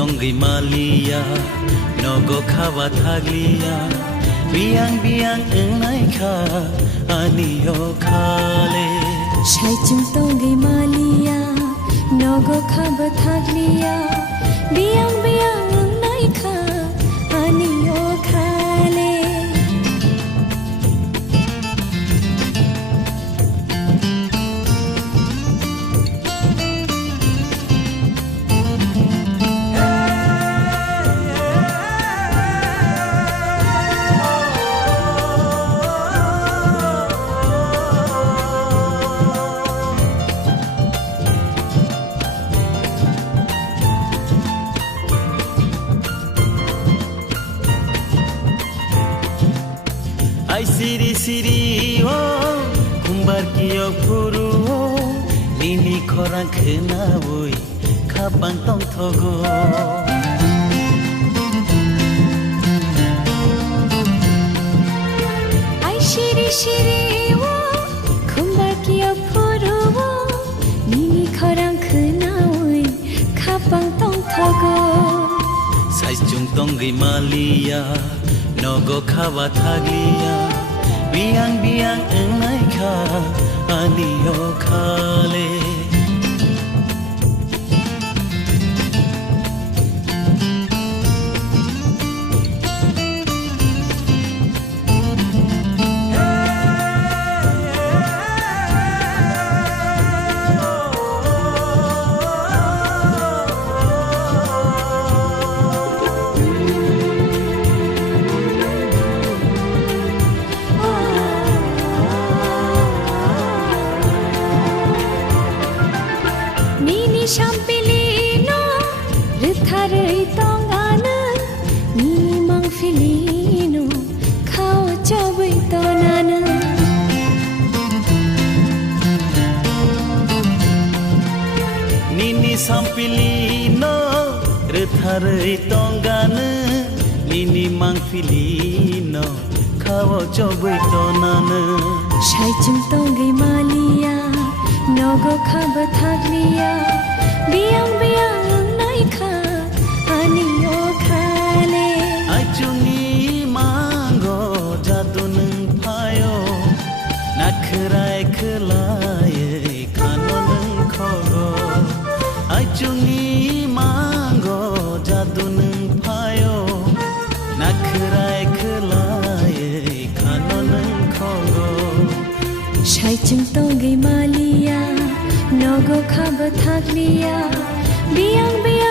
Tongi malia, nogo kawa taglia, biang biang enai ka, anio kale. Shai chung tongi malia, nogo kawa taglia, biang biang enai ka, anio kale. Ai siri siri oh kumbar kiyo puru oh nini korang kena woi kapan tong togo Ai siri siri oh kumbar kiyo puru oh nini korang kena woi kapan tong togo Sai chung tongi malia nogo kawa taglia biang biang enai ka anio kale Champilino, ritharei tongana, ni mang filino, khao chabai tonana. Nini sampilino, ritharei tongana, nini mang filino, khao chabai tonana. Shai chung tongi malia, nogo khaba thaglia. Biang biang nai ka anio kale Ai chuni mango jadu nung phayo nakrai khlai kano nung khogo Ai chuni mango jadu nung phayo nakrai khlai kano nung khogo Shai chung tongi malia nogo khaba thaglia biang biang